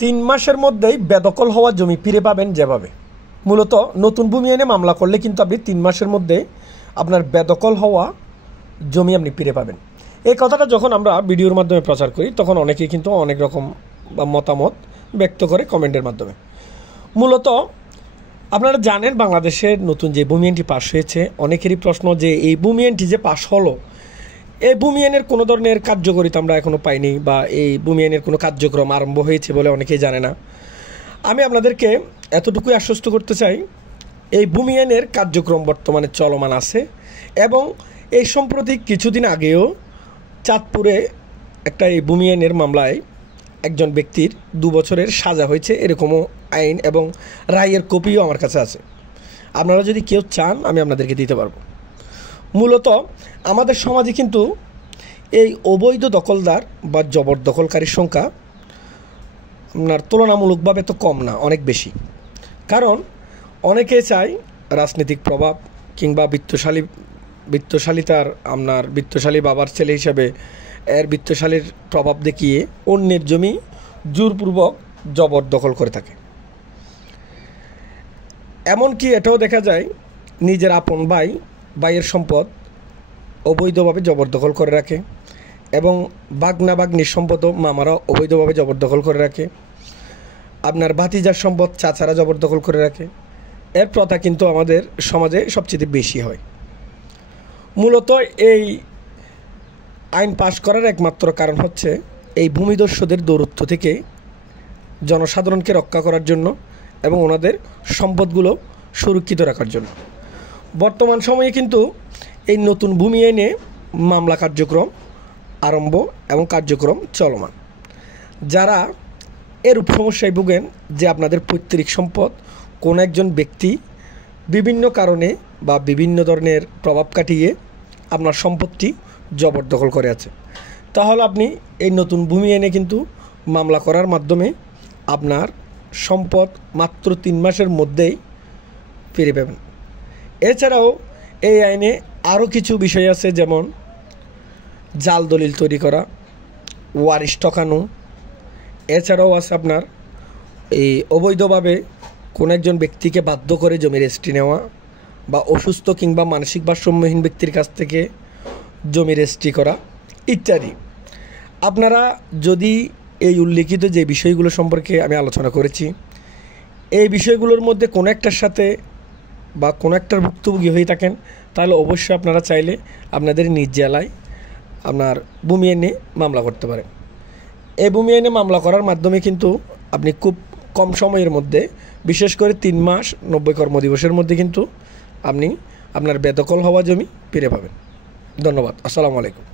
3 মাসের মধ্যেই বেদখল হওয়া জমি ফিরে পাবেন যেভাবে। মূলত নতুন ভূমি এনে মামলা করলে কিন্তু আপনি 3 মাসের মধ্যে আপনার বেদখল হওয়া জমি আপনি ফিরে পাবেন। এই কথাটা যখন আমরা ভিডিওর মাধ্যমে প্রচার করি তখন অনেকেই কিন্তু অনেক রকম মতামত ব্যক্ত করে কমেন্টের মাধ্যমে। মূলত আপনারা জানেন বাংলাদেশের নতুন যে ভূমি আইনটি পাশ হয়েছে, অনেকেরই প্রশ্ন যে এই ভূমি আইনটি যে পাশ হলো, এই ভূমি আইনের কোনো ধরনের কার্যকারিতা আমরা এখনও পাইনি বা এই ভূমি আইনের কোনো কার্যক্রম আরম্ভ হয়েছে বলে অনেকেই জানে না। আমি আপনাদেরকে এতটুকুই আশ্বস্ত করতে চাই, এই ভূমি আইনের কার্যক্রম বর্তমানে চলমান আছে এবং এই সম্প্রতি কিছুদিন আগেও চাঁদপুরে একটা এই ভূমি আইনের মামলায় একজন ব্যক্তির 2 বছরের সাজা হয়েছে, এরকমও আইন এবং রায়ের কপিও আমার কাছে আছে। আপনারা যদি কেউ চান আমি আপনাদেরকে দিতে পারবো। মূলত আমাদের সমাজে কিন্তু এই অবৈধ দখলদার বা জবরদখলকারীর সংখ্যা আপনার তুলনামূলকভাবে তো কম না, অনেক বেশি। কারণ অনেকে চায় রাজনৈতিক প্রভাব কিংবা বিত্তশালী বাবার ছেলে হিসাবে এর বিত্তশালীর প্রভাব দেখিয়ে অন্যের জমি জোরপূর্বক জবরদখল করে থাকে। এমনকি এটাও দেখা যায় নিজের আপন ভাইয়ের সম্পদ অবৈধভাবে জবরদখল করে রাখে এবং বাগনির সম্পদও মামারা অবৈধভাবে জবরদখল করে রাখে। আপনার ভাতিজার সম্পদ চাচারা জবরদখল করে রাখে। এর প্রথা কিন্তু আমাদের সমাজে সবচেয়ে বেশি হয়। মূলত এই আইন পাশ করার একমাত্র কারণ হচ্ছে এই ভূমিদস্যুদের দৌরত্ব থেকে জনসাধারণকে রক্ষা করার জন্য এবং ওনাদের সম্পদগুলো সুরক্ষিত রাখার জন্য। বর্তমান সময়ে কিন্তু এই নতুন ভূমি আইনে মামলা কার্যক্রম আরম্ভ এবং কার্যক্রম চলমান। যারা এরূপ সমস্যায় ভোগেন যে আপনাদের পৈতৃক সম্পদ কোনো একজন ব্যক্তি বিভিন্ন কারণে বা বিভিন্ন ধরনের প্রভাব কাটিয়ে আপনার সম্পত্তি জবরদখল করে আছে, তাহলে আপনি এই নতুন ভূমি আইনে কিন্তু মামলা করার মাধ্যমে আপনার সম্পদ মাত্র 3 মাসের মধ্যেই ফিরে পাবেন। এছাড়াও এই আইনে আরও কিছু বিষয় আছে, যেমন জাল দলিল তৈরি করা, ওয়ারিশ ঠকানো। এছাড়াও আছে আপনার এই অবৈধভাবে কোনো একজন ব্যক্তিকে বাধ্য করে জমি রেজিস্ট্রি নেওয়া বা অসুস্থ কিংবা মানসিক ভারসাম্যহীন ব্যক্তির কাছ থেকে জমি রেজিস্ট্রি করা ইত্যাদি। আপনারা যদি এই উল্লেখিত যে বিষয়গুলো সম্পর্কে আমি আলোচনা করেছি এই বিষয়গুলোর মধ্যে কোনো একটার সাথে বা কোনো একটার ভুক্তভোগী হয়ে থাকেন, তাহলে অবশ্যই আপনারা চাইলে আপনাদের নিজ জেলায় আপনার ভূমি আইনে মামলা করতে পারেন। এই ভূমি আইনে মামলা করার মাধ্যমে কিন্তু আপনি খুব কম সময়ের মধ্যে, বিশেষ করে 3 মাস 90 কর্মদিবসের মধ্যে কিন্তু আপনি আপনার বেদখল হওয়া জমি ফিরে পাবেন। ধন্যবাদ। আসসালামু আলাইকুম।